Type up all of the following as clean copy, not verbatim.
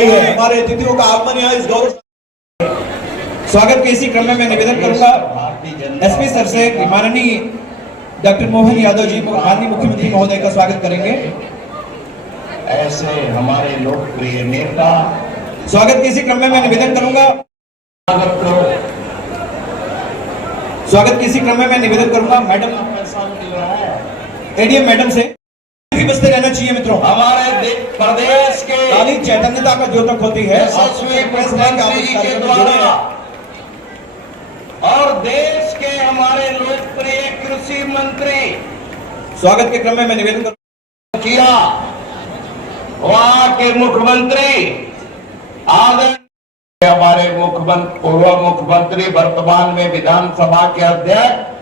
हमारे अतिथियों का आगमन यहाँ इस गौरव स्वागत के इसी क्रम में मैं निवेदन करूंगा एसपी सर से माननीय डॉक्टर मोहन यादव जी माननीय मुख्यमंत्री महोदय का स्वागत करेंगे। ऐसे हमारे लोकप्रिय नेता स्वागत के इसी क्रम में मैं निवेदन करूंगा मैडम एडीएम मैडम से भी बसते रहना चाहिए मित्रों। हमारे प्रदेश के काली चैतन्यता का द्योतक होती है के द्वारा और देश के हमारे लोकप्रिय कृषि मंत्री स्वागत के क्रम में मैं निवेदन करूंगा किया वहां के मुख्यमंत्री आदरणीय हमारे पूर्व मुख्यमंत्री वर्तमान में विधानसभा के अध्यक्ष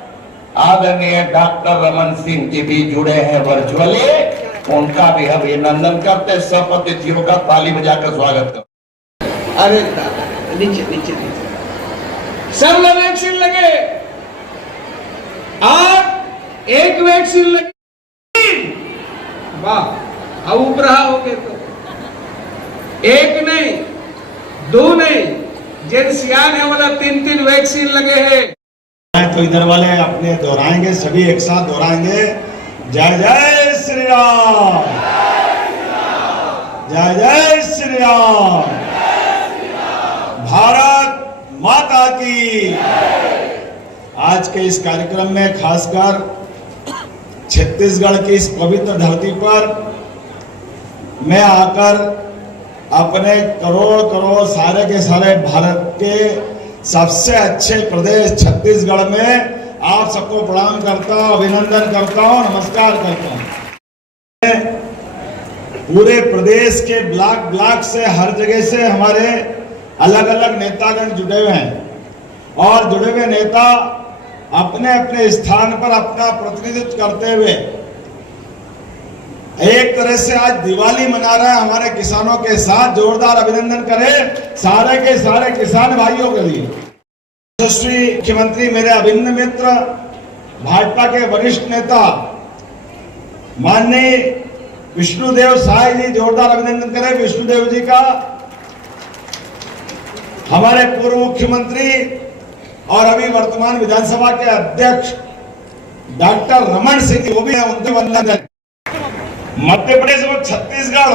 आदरणीय डॉक्टर रमन सिंह जी भी जुड़े हैं वर्चुअली, उनका भी अभिनंदन करते, सब अतिथियों का ताली बजाकर स्वागत करते। अरे नीचे नीचे सब वैक्सीन लगे, आप एक वैक्सीन लगे, वाह अब उब रहा हो गए तो एक नहीं दो नहीं, जिन सियान है वाला 3-3 वैक्सीन लगे हैं। तो इधर वाले अपने दोहराएंगे, सभी एक साथ दोहराएंगे, जय जय श्री राम, जय जय श्री राम, भारत माता की। आज के इस कार्यक्रम में खासकर छत्तीसगढ़ की इस पवित्र धरती पर मैं आकर अपने करोड़ सारे के सारे भारत के सबसे अच्छे प्रदेश छत्तीसगढ़ में आप सबको प्रणाम करता हूं, अभिनंदन करता हूं, नमस्कार करता हूं। पूरे प्रदेश के ब्लॉक से हर जगह से हमारे अलग अलग नेतागण जुड़े हुए हैं और जुड़े हुए नेता अपने अपने स्थान पर अपना प्रतिनिधित्व करते हुए एक तरह से आज दिवाली मना रहे हैं हमारे किसानों के साथ। जोरदार अभिनंदन करें सारे के सारे किसान भाइयों के लिए। यशस्वी मुख्यमंत्री मेरे अभिन्न मित्र भाजपा के वरिष्ठ नेता माननीय विष्णुदेव साय जी, जोरदार अभिनंदन करें विष्णुदेव जी का। हमारे पूर्व मुख्यमंत्री और अभी वर्तमान विधानसभा के अध्यक्ष डॉक्टर रमन सिंह जी, वो भी है, उनके वंदन। मध्य प्रदेश और छत्तीसगढ़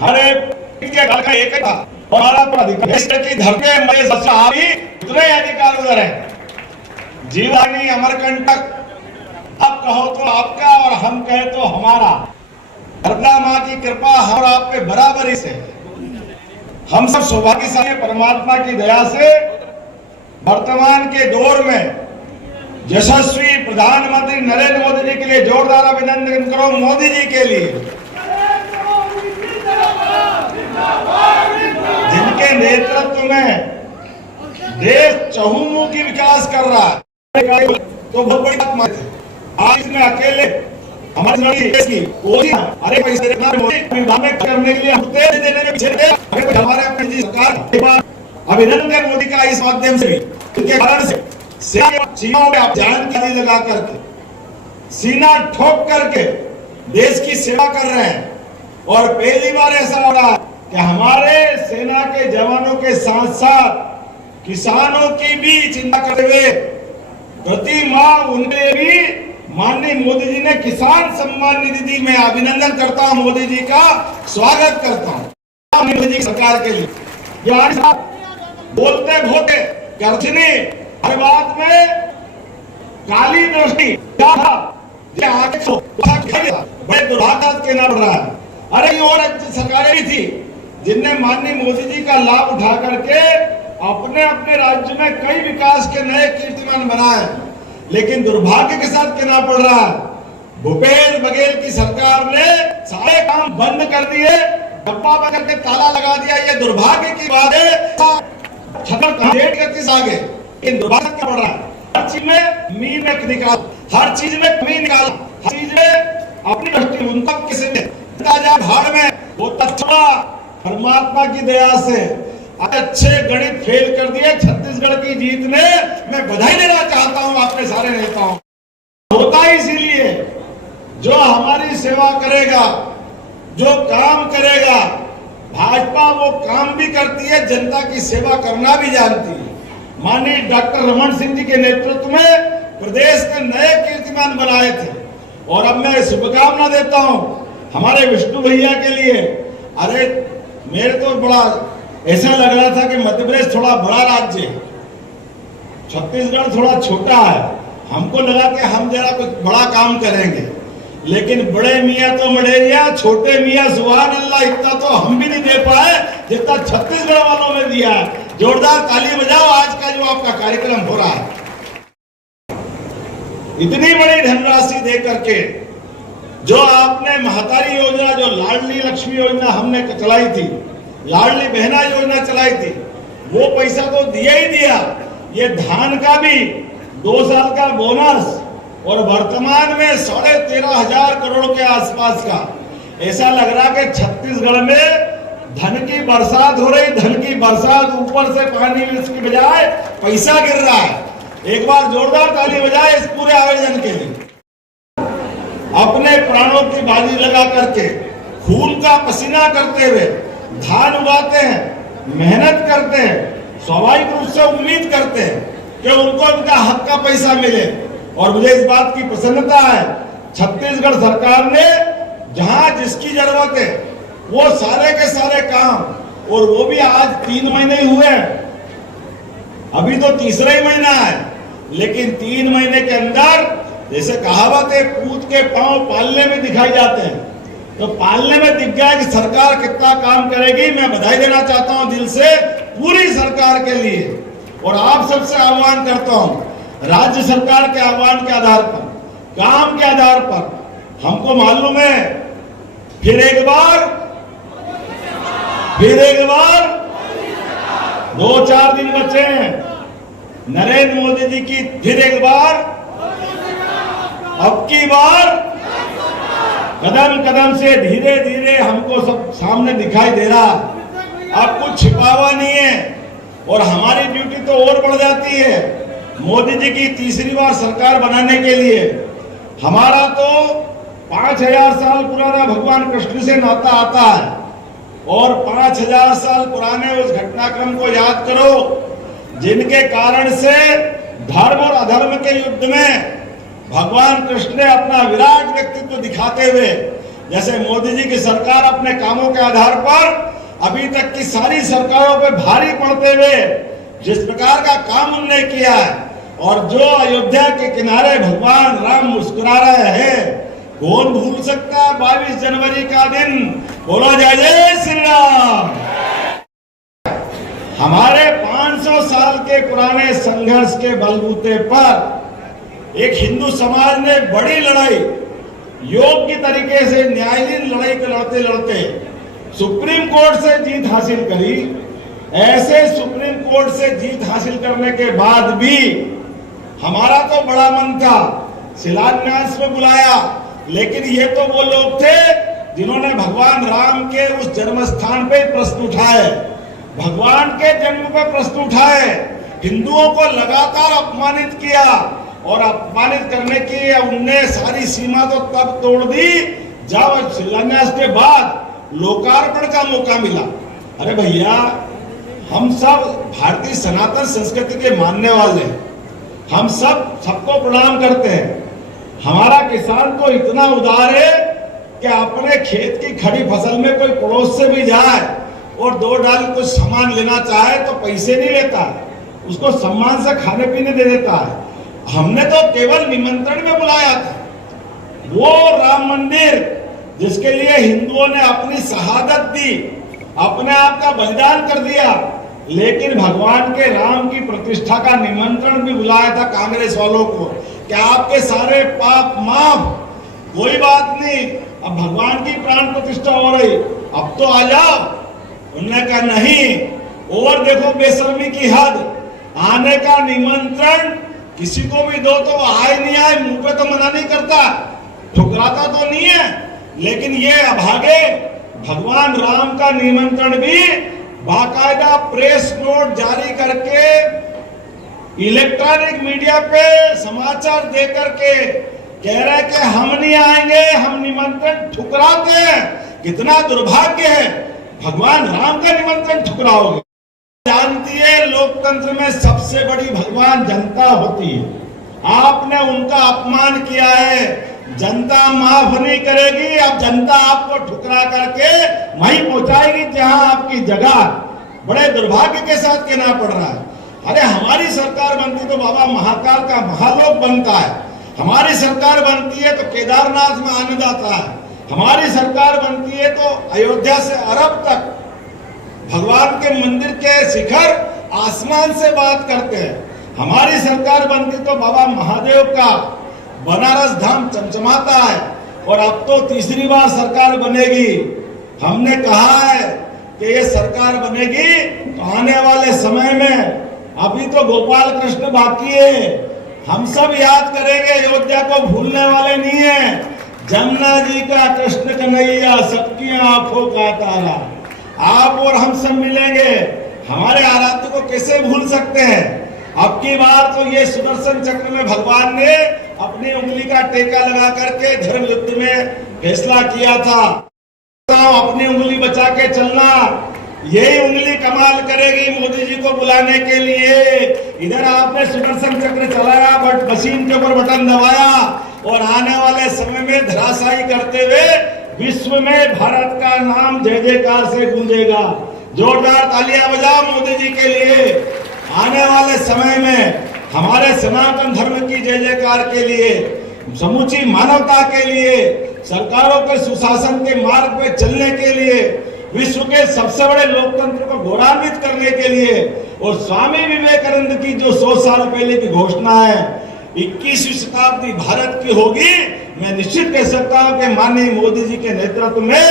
हर एक का एक था हमारा की धरती उतने अधिकार उधर है। जीवानी अमरकंटक अब कहो तो आपका और हम कहे तो हमारा। शारदा माँ की कृपा और आप पे बराबरी से हम सब सौभाग्यशाली परमात्मा की दया से वर्तमान के दौर में यशस्वी प्रधानमंत्री नरेंद्र मोदी जी के लिए जोरदार अभिनंदन करो। मोदी जी के लिए जिनके नेतृत्व में देश चहुमुखी विकास कर रहा है, तो बहुत बड़ी बात है। आज इसमें अकेले हमारे देश की अरे पैसे करने के लिए देने में पीछे हमारे अपनी सरकार अभिनंदन मोदी का इस माध्यम से भी उनके कारण से सीमाओं में आप जान की लगा करके सीना ठोक करके देश की सेवा कर रहे हैं। और पहली बार ऐसा हो रहा कि हमारे सेना के जवानों के साथ साथ किसानों की भी चिंता करते हुए प्रति माह उनके भी माननीय मोदी जी ने किसान सम्मान निधि दी। मैं अभिनंदन करता हूं, मोदी जी का स्वागत करता हूं मोदी जी सरकार के लिए। बोलते भोते गर्जने हर बात में काली दृष्टि बड़े दुर्भाग्य कहना पड़ रहा है। अरे ये और सरकारें भी थी जिनने माननीय मोदी जी का लाभ उठा करके अपने अपने राज्य में कई विकास के नए कीर्तिमान बनाए, लेकिन दुर्भाग्य के साथ कहना पड़ रहा है भूपेश बघेल की सरकार ने सारे काम बंद कर दिए, डब्बा बंद करके ताला लगा दिया। ये दुर्भाग्य की बात है। आगे इन दुर्भाग्य क्या पड़ रहा है, हर चीज में मीन निकाल, हर चीज में कमी निकाल, हर चीज में अपनी दृष्टि उनका किसी ने भाड़ में बहुत अच्छा परमात्मा की दया से अच्छे गणित फेल कर दिए छत्तीसगढ़ की जीत ने। मैं बधाई देना चाहता हूं अपने सारे नेताओं। होता इसीलिए जो हमारी सेवा करेगा, जो काम करेगा, भाजपा वो काम भी करती है, जनता की सेवा करना भी जानती है। माननीय डॉक्टर रमन सिंह जी के नेतृत्व में प्रदेश के नए कीर्तिमान बनाए थे। और अब मैं शुभकामना देता हूं हमारे विष्णु भैया के लिए। अरे मेरे तो बड़ा ऐसा लग रहा था कि मध्य प्रदेश थोड़ा बड़ा राज्य है, छत्तीसगढ़ थोड़ा छोटा है। हमको लगा कि हम जरा कुछ बड़ा काम करेंगे, लेकिन बड़े मियाँ तो मडेरिया, छोटे मियाँ सुभान अल्लाह, इतना तो हम भी नहीं दे पाए जितना छत्तीसगढ़ वालों ने दिया है। जोरदार ताली बजाओ आज का जो आपका कार्यक्रम हो रहा है। इतनी बड़ी धनराशि दे करके जो आपने महतारी योजना, जो लाडली लक्ष्मी योजना हमने चलाई थी, लाडली बहना योजना चलाई थी, वो पैसा तो दिया ही दिया। ये धान का भी 2 साल का बोनस और वर्तमान में 13,500 करोड़ के आसपास का। ऐसा लग रहा कि छत्तीसगढ़ में धन की बरसात हो रही, धन की बरसात, ऊपर से पानी इसकी बजाय पैसा गिर रहा है। एक बार जोरदार ताली बजाए इस पूरे आयोजन के लिए। अपने प्राणों की बाजी लगा करके, खून का पसीना करते हुए धान उगाते हैं, मेहनत करते हैं, स्वाभाविक रूप से उम्मीद करते हैं कि उनको उनका हक का पैसा मिले। और मुझे इस बात की प्रसन्नता है, छत्तीसगढ़ सरकार ने जहां जिसकी जरूरत है वो सारे के सारे काम, और वो भी आज 3 महीने हुए हैं, अभी तो तीसरा ही महीना है, लेकिन 3 महीने के अंदर, जैसे कहावत है, पूत के पांव पालने में दिखाई जाते हैं, तो पालने में दिख गया कि सरकार कितना काम करेगी। मैं बधाई देना चाहता हूं दिल से पूरी सरकार के लिए। और आप सबसे आह्वान करता हूं, राज्य सरकार के आह्वान के आधार पर, काम के आधार पर, हमको मालूम है फिर एक बार 2-4 दिन बचे हैं नरेंद्र मोदी जी की फिर एक बार, अब की बार कदम कदम से धीरे धीरे हमको सब सामने दिखाई दे रहा। अब कुछ छिपावा नहीं है और हमारी ड्यूटी तो और बढ़ जाती है। मोदी जी की तीसरी बार सरकार बनाने के लिए हमारा तो 5000 साल पुराना भगवान कृष्ण से नाता आता है, और 5000 साल पुराने उस घटनाक्रम को याद करो जिनके कारण से धर्म और अधर्म के युद्ध में भगवान कृष्ण ने अपना विराट व्यक्तित्व दिखाते हुए, जैसे मोदी जी की सरकार अपने कामों के आधार पर अभी तक की सारी सरकारों पे भारी पड़ते हुए जिस प्रकार का काम उन्होंने किया है, और जो अयोध्या के किनारे भगवान राम मुस्कुरा रहे हैं, कौन भूल सकता है 22 जनवरी का दिन। बोलो जय जय श्री राम। हमारे 500 साल के पुराने संघर्ष के बलबूते पर एक हिंदू समाज ने बड़ी लड़ाई, योग्य तरीके से न्यायाधीन लड़ाई को लड़ते लड़ते सुप्रीम कोर्ट से जीत हासिल करी। ऐसे सुप्रीम कोर्ट से जीत हासिल करने के बाद भी हमारा तो बड़ा मन था, शिलान्यास में बुलाया, लेकिन ये तो वो लोग थे जिन्होंने भगवान राम के उस जन्म स्थान पे प्रश्न उठाए, भगवान के जन्म पे प्रश्न उठाए, हिंदुओं को लगातार अपमानित किया, और अपमानित करने की उनने सारी सीमा तो तब तोड़ दी जब शिलान्यास के बाद लोकार्पण का मौका मिला। अरे भैया, हम सब भारतीय सनातन संस्कृति के मानने वाले हैं, हम सबको प्रणाम करते हैं। हमारा किसान तो इतना उदार है कि अपने खेत की खड़ी फसल में कोई पड़ोस से भी जाए और 2 डाल कुछ सामान लेना चाहे तो पैसे नहीं लेता, उसको सम्मान से खाने पीने दे देता है। हमने तो केवल निमंत्रण में बुलाया था। वो राम मंदिर जिसके लिए हिंदुओं ने अपनी शहादत दी, अपने आप का बलिदान कर दिया, लेकिन भगवान के राम की प्रतिष्ठा का निमंत्रण भी बुलाया था कांग्रेस वालों को कि आपके सारे पाप माफ, कोई बात नहीं, अब भगवान की प्राण प्रतिष्ठा हो रही, अब तो आ जाओ। उन्होंने कहा नहीं, और देखो बेशर्मी की हद, आने का निमंत्रण किसी को भी दो तो आए नहीं आए, मुंह पे तो मना नहीं करता, ठुकराता तो नहीं है, लेकिन ये अभागे भगवान राम का निमंत्रण भी बाकायदा प्रेस नोट जारी करके, इलेक्ट्रॉनिक मीडिया पे समाचार दे करके कह रहे कि हम नहीं आएंगे, हम निमंत्रण ठुकराते हैं। कितना दुर्भाग्य है भगवान राम का निमंत्रण ठुकराओगे? जानती है लोकतंत्र में सबसे बड़ी भगवान जनता होती है। आपने उनका अपमान किया है, जनता माफ नहीं करेगी। अब जनता आपको ठुकरा करके वहीं पहुंचाएगी जहां आपकी जगह। बड़े दुर्भाग्य के साथ कहना पड़ रहा है। अरे हमारी सरकार बनती तो बाबा महाकाल का महालोक बनता है। हमारी सरकार बनती है तो केदारनाथ में आनंद आता है। हमारी सरकार बनती है तो अयोध्या से अरब तक भगवान के मंदिर के शिखर आसमान से बात करते हैं। हमारी सरकार बनती तो बाबा महादेव का बनारस धाम चमचमाता है। और अब तो तीसरी बार सरकार बनेगी। हमने कहा है कि ये सरकार बनेगी तो आने वाले समय में, अभी तो गोपाल कृष्ण बाकी है, हम सब याद करेंगे, अयोध्या को भूलने वाले नहीं है। जमुना जी का कृष्ण कन्हैया, सबकी आंखों का तारा, आप और हम सब मिलेंगे। हमारे आराध्य को कैसे भूल सकते हैं? अब की बार तो ये सुदर्शन चक्र में भगवान ने अपनी उंगली का टेका लगा करके धर्म युद्ध में फैसला किया था। अपनी उंगली बचा के चलना, यही उंगली कमाल करेगी मोदी जी को बुलाने के लिए। इधर आपने सुदर्शन चक्र चलाया, बट मशीन के ऊपर बटन दबाया और आने वाले समय में धराशायी करते हुए विश्व में भारत का नाम जय जयकार से गूंजेगा। जोरदार तालियां बजाओ मोदी जी के लिए। आने वाले समय में हमारे सनातन धर्म की जय जयकार के लिए, समूची मानवता के लिए, सरकारों के सुशासन के मार्ग पे चलने के लिए, विश्व के सबसे बड़े लोकतंत्र को गौरवान्वित करने के लिए, और स्वामी विवेकानंद की जो 100 साल पहले की घोषणा है 21वीं शताब्दी भारत की होगी। मैं निश्चित कह सकता हूं कि माननीय मोदी जी के नेतृत्व में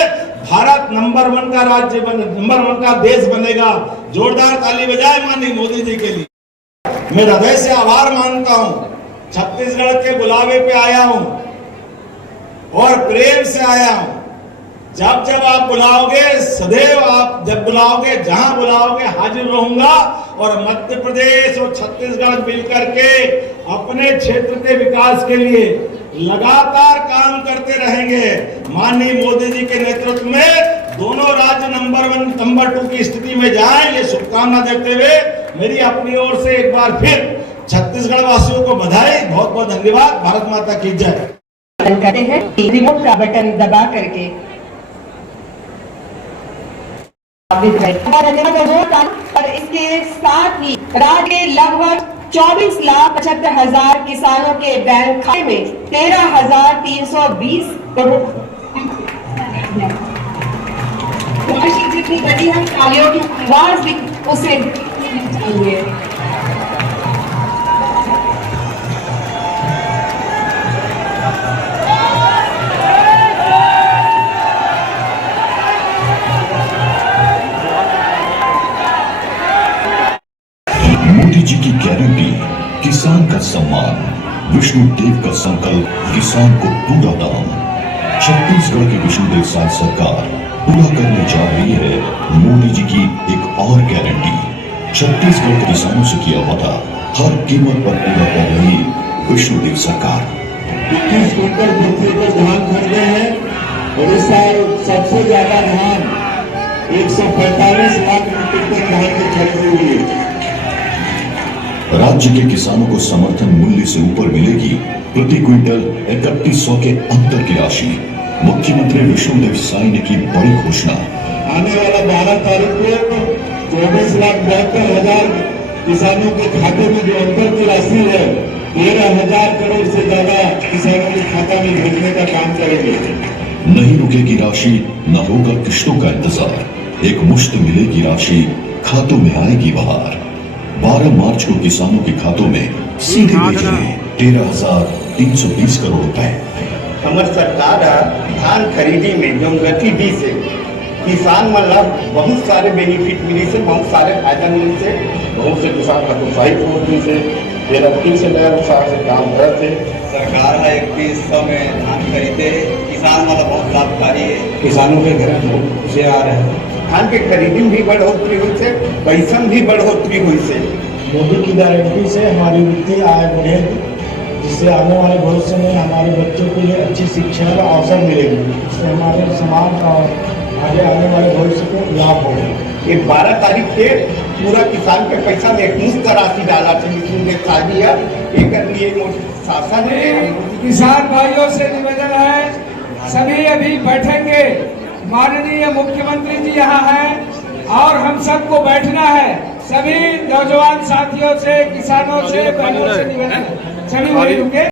भारत नंबर 1 का राज्य नंबर 1 का देश बनेगा। जोरदार ताली बजाए माननीय मोदी जी के लिए। मैं हृदय से आभार मानता हूं। छत्तीसगढ़ के बुलावे पे आया हूं और प्रेम से आया हूं। जब जब आप बुलाओगे, सदैव आप जब बुलाओगे, जहां बुलाओगे हाजिर रहूंगा। और मध्य प्रदेश और छत्तीसगढ़ मिलकर के अपने क्षेत्र के विकास के लिए लगातार काम करते रहेंगे। माननीय मोदी जी के नेतृत्व में दोनों राज्य नंबर 1 नंबर 2 की स्थिति में जाएं, ये शुभकामना देते हुए मेरी अपनी ओर से एक बार फिर छत्तीसगढ़ वासियों को बधाई, बहुत बहुत धन्यवाद। भारत माता की जय। करते हैं रिमोट का बटन दबा करके और इसके साथ ही राज्य के लगभग 24,75,000 किसानों के बैंक खाते में 13,320 करोड़ राशि जितनी बड़ी है, तालियों की आवाज भी उसे चाहिए। मोदी जी की गारंटी, किसान का सम्मान, विष्णु देव का संकल्प, किसान को पूरा दाम। छत्तीसगढ़ की विष्णुदेव साय सरकार पूरा करने जा रही है मोदी जी की एक और गारंटी। छत्तीसगढ़ के किसानों से किया वादा हर कीमत पर पूरा कर रही विष्णुदेव सरकार। 21 क्विंटल पृथ्वी पर धान खरीदे हैं और इस साल सबसे ज्यादा धान 145 लाख मीट्रिक टन धान की खरीदी हुई है। राज्य के किसानों को समर्थन मूल्य से ऊपर मिलेगी प्रति क्विंटल 3100 के अंतर की राशि। मुख्यमंत्री विष्णुदेव साय ने की बड़ी घोषणा। आने वाला 12 तारीख को 24,72,000 किसानों के खाते में जो अंतर की राशि है 13,000 करोड़ से ज्यादा किसानों के खाता में भेजने का काम करेंगे। नहीं रुकेगी राशि, न होगा किश्तों का इंतजार। एक मुश्त मिलेगी राशि, खातों में आएगी बहार। 12 मार्च को किसानों के खातों में सीधे भेज रहे 13,320 करोड़ रुपए। हमारी सरकार धान खरीदी में जो गति दी से किसान मतलब बहुत सारे बेनिफिट मिली से, बहुत सारे फायदा मिली से, बहुत से किसान हतोत्साहित होती से, बेरबती से नया उत्साह से काम करते। सरकार है 3100 में धान खरीदे, किसान मतलब बहुत लाभकारी है। किसानों के घर में बहुत खुशी आ रहे हैं। धान के खरीदी में भी बढ़ोतरी हुई से, पैसा में भी बढ़ोतरी हुई से। मोदी की गारंटी से हमारी वित्तीय आय बढ़ेगी, जिससे आने वाले भविष्य में हमारे बच्चों के लिए अच्छी शिक्षा का अवसर मिलेगी। इससे हमारे समाज और आगे आने वाले भविष्य को लाभ होगा। ये 12 तारीख के पूरा किसान पे पैसा में मुफ्त राशि डाला शादी है एक लिए शासन है। किसान भाइयों से निवेदन है, सभी अभी बैठेंगे, माननीय मुख्यमंत्री जी यहाँ हैं और हम सबको बैठना है। सभी नौजवान साथियों से, किसानों से, बहनों से निवेदन है, सभी वहीं रुके।